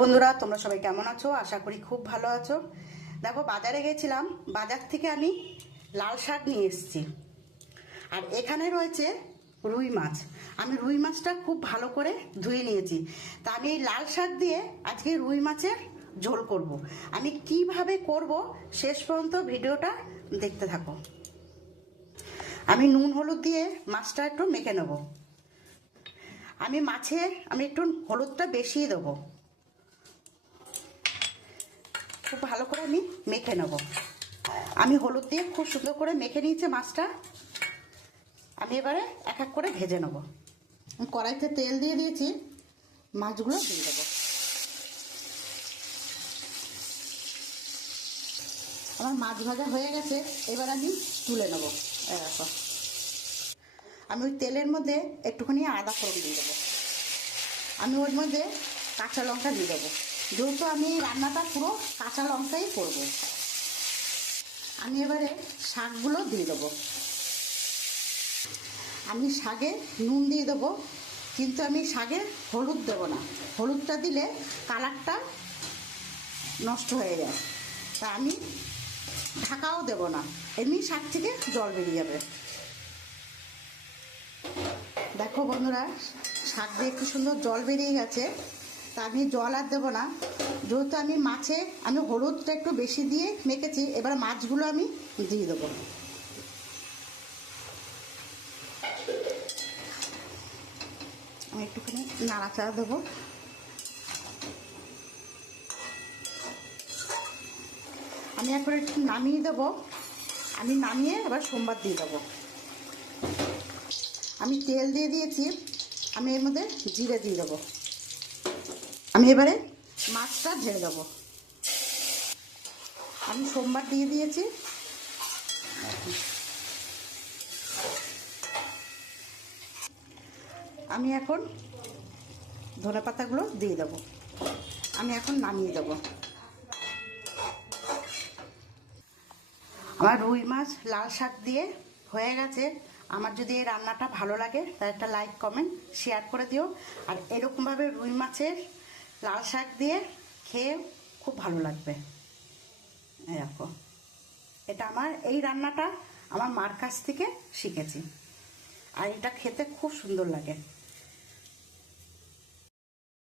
বন্ধুরা, তোমরা সবাই কেমন আছো? আশা করি খুব ভালো আছো। দেখো, বাজারে গেছিলাম, বাজার থেকে আমি লাল শাক নিয়ে এসেছি। আর এখানে রয়েছে রুই মাছ। আমি রুই মাছটা খুব ভালো করে ধুয়ে নিয়েছি। তা আমি এই লাল শাক দিয়ে আজকে রুই মাছের ঝোল করব। আমি কিভাবে করব শেষ পর্যন্ত ভিডিওটা দেখতে থাকো। আমি নুন হলুদ দিয়ে মাছটা একটু মেখে নেব। আমি একটু হলুদটা বেশি দেবো। খুব ভালো করে আমি মেখে নেব। আমি হলুদ দিয়ে খুব সুন্দর করে মেখে নিয়েছি মাছটা। আমি এবারে এক এক করে ভেজে নেব। কড়াইতে তেল দিয়ে দিয়েছি, মাছগুলো দিয়ে দেবো। আমার মাছ ভাজা হয়ে গেছে, এবার আমি তুলে নেব। দেখো, আমি ওই তেলের মধ্যে একটুখানি আদা ফোড়ন দিয়ে দেবো। আমি ওর মধ্যে কাঁচা লঙ্কা দিয়ে দেবো, যেহেতু আমি রান্নাটা পুরো কাঁচা লঙ্কাই করবো। আমি এবারে শাকগুলো দিয়ে দেবো। আমি শাকে নুন দিয়ে দেবো, কিন্তু আমি শাকে হলুদ দেবো না। হলুদটা দিলে কালারটা নষ্ট হয়ে যায়। তা আমি ঢাকাও দেবো না, এমনি শাক থেকে জল বেরিয়ে যাবে। দেখো বন্ধুরা, শাক দিয়ে একটু সুন্দর জল বেরিয়ে গেছে। তা আমি জল আর দেবো না, যেহেতু আমি হলুদটা একটু বেশি দিয়ে মেখেছি। এবার মাছগুলো আমি দিয়ে দেবো। আমি একটুখানি নাড়াচাড়া দেবো। আমি এখন একটু নামিয়ে দেবো। আমি নামিয়ে এবার সোমবার দিয়ে দেবো। আমি তেল দিয়ে দিয়েছি, আমি এর মধ্যে জিরে দিয়ে দেবো। আমি এবারে মাছটা ঢেলে দেবো। আমি সোমবার দিয়ে দিয়েছি। আমি এখন ধনেপাতাগুলো দিয়ে দেবো। আমি এখন নামিয়ে দেবো। আমার রুই মাছ লাল শাক দিয়ে হয়ে গেছে। আমার যদি এই রান্নাটা ভালো লাগে তাহলে একটা লাইক কমেন্ট শেয়ার করে দিও। আর এরকমভাবে রুই মাছের লাল শাক দিয়ে খেয়ে খুব ভালো লাগবে। দেখো, এই রান্নাটা আমার মার কাছ থেকে শিখেছি, আর এটা খেতে খুব সুন্দর লাগে।